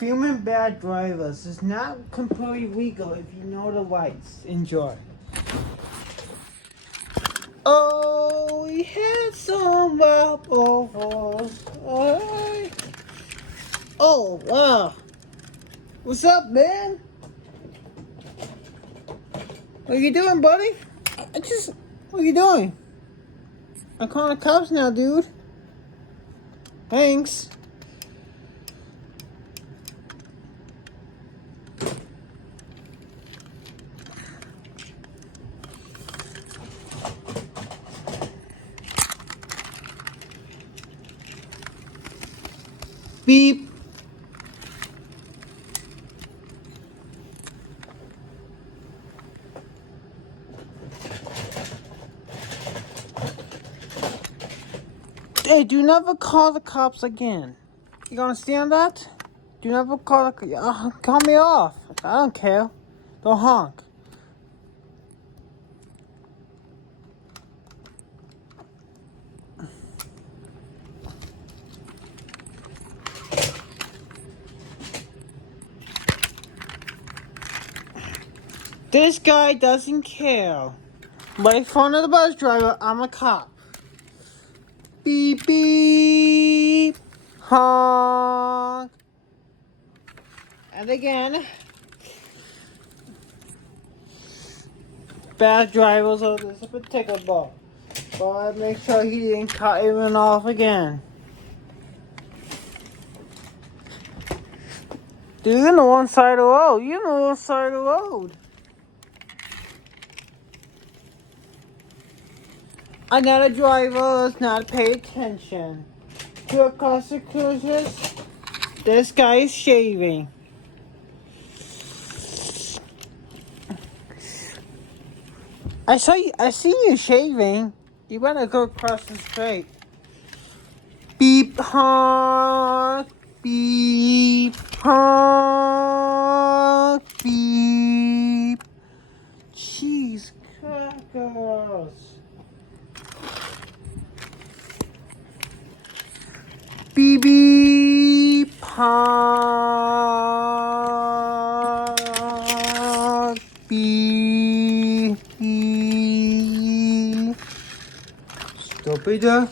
Filming bad drivers is not completely legal if you know the rights. Enjoy. Oh, we had some waffles. Oh, wow. What's up, man? What are you doing, buddy? What are you doing? I'm calling the cops now, dude. Thanks. Beep. Hey, do never call the cops again. You understand that? Do never call call me off. I don't care. Don't honk. This guy doesn't care. But in front of the bus driver, I'm a cop. Beep beep. Honk. And again. Bad drivers are despicable. But make sure he didn't cut even off again. Dude, you're on the one side of the road. You're on the one side of the road. Another driver does not pay attention to the consequences. This guy is shaving. I see you shaving. You better go across the street. Beep honk. Beep honk. Beep. Cheese crackers. Beep beep honk. Beep beep. Stupider.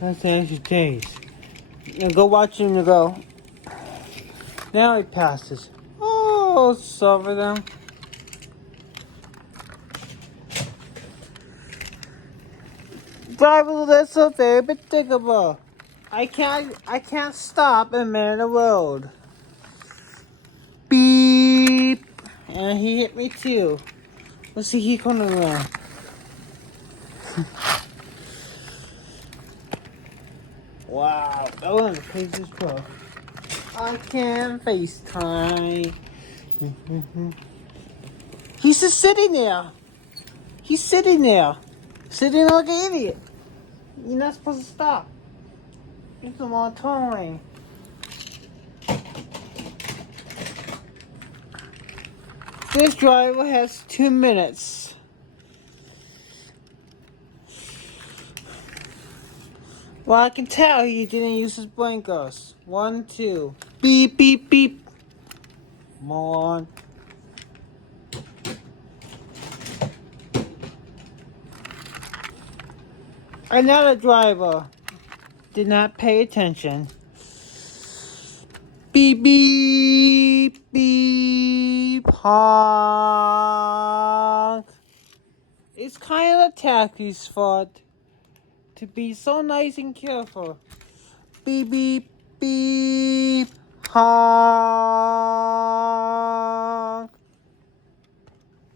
That's the extra taste. Now go watch him to go. Now he passes. Oh, suffer them. Driver, that's so very predictable. I can't stop in the middle of the road. Beep. And he hit me too. Let's see, he coming around. Wow, that was the craziest truck. I can FaceTime. He's just sitting there. He's sitting there. Sitting like an idiot. You're not supposed to stop. It's a long time. This driver has 2 minutes. Well, I can tell he didn't use his blinkers. 1, 2. Beep, beep, beep. Come on. Another driver did not pay attention. Beep, beep, beep, honk. It's kind of the taxi's fault to be so nice and careful. Beep, beep, beep, honk.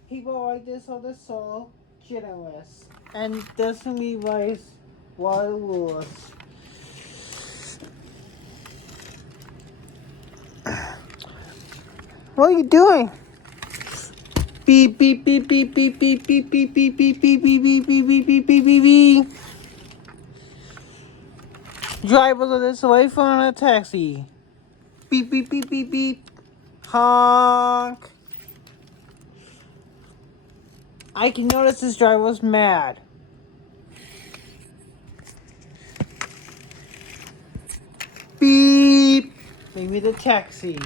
People like this are so generous and doesn't realize what the rules. What are you doing? Beep beep beep beep beep beep beep beep beep beep beep beep beep beep beep beep beep beep beep. Drivers are this away from a taxi. Beep beep beep beep beep. Honk. I can notice this driver was mad. Beep. Give me the taxi.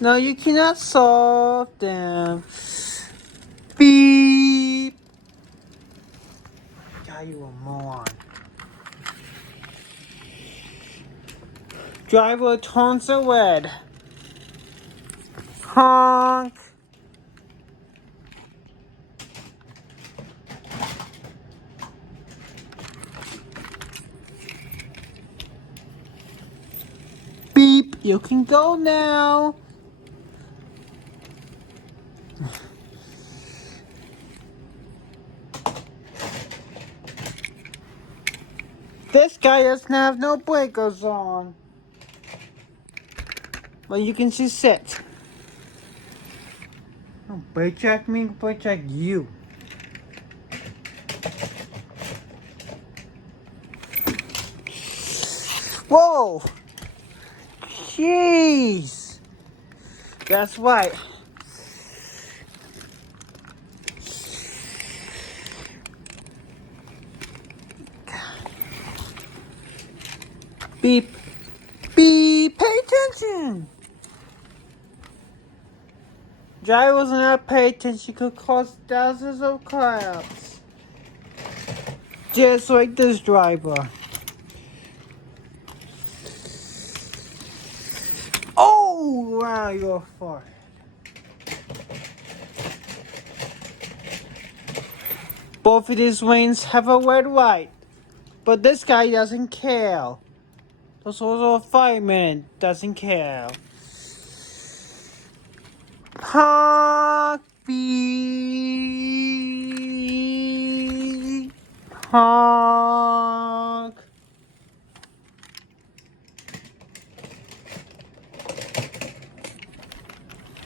No, you cannot solve them. Beep. God, you a moron. Driver turns the red. Honk. Beep. You can go now. This guy doesn't have no breakers on. Well, you can just sit. Don't brake check me, brake check you. Whoa! Jeez! That's right. Beep. Beep. Pay attention. Drivers not pay attention could cause thousands of crabs. Just like this driver. Oh, wow, you're far. Both of these lanes have a red light, but this guy doesn't care. This also a fireman doesn't care. Honk, beep, honk.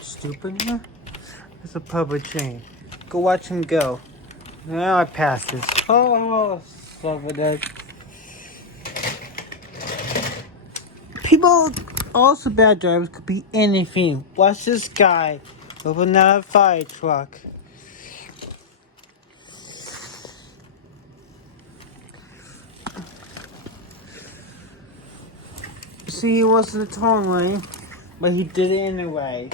Stupid here. It's a public train. Go watch him go. Now I passed this. Oh, son of a. People, also bad drivers, could be anything. Watch this guy with another fire truck. See, he wasn't a turn lane, but he did it anyway.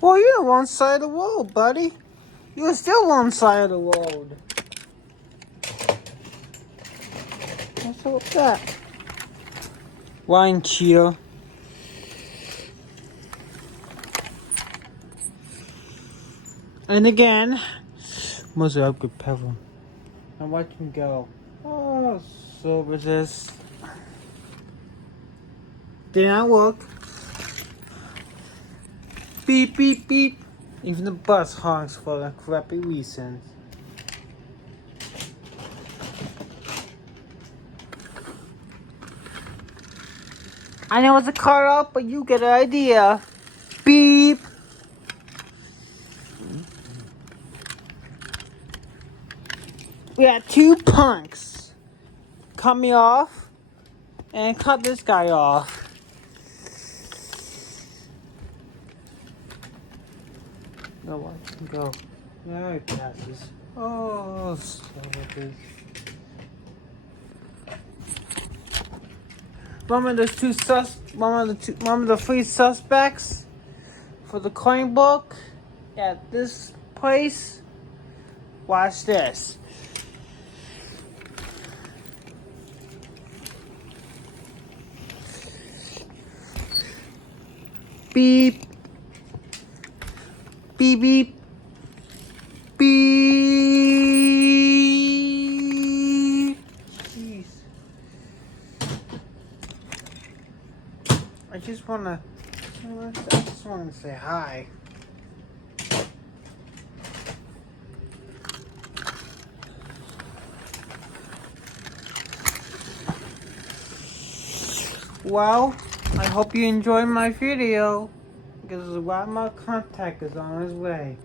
Well, you're on one side of the road, buddy. You're still one side of the road. What's up with that? Line cheer. And again, must have good pedal. And watch him go. Oh, services. Did not work. Beep, beep, beep. Even the bus honks for the crappy reasons. I know it's a car out, but you get an idea. Beep. We had two punks cut me off and cut this guy off. No one can go. Now he passes. Oh, son of a. Remember the three suspects for the coin book at this place? Watch this. Beep. Beep, beep. Beep. Jeez. I just wanna say hi. Well, I hope you enjoyed my video, because Rodma Contact is on his way.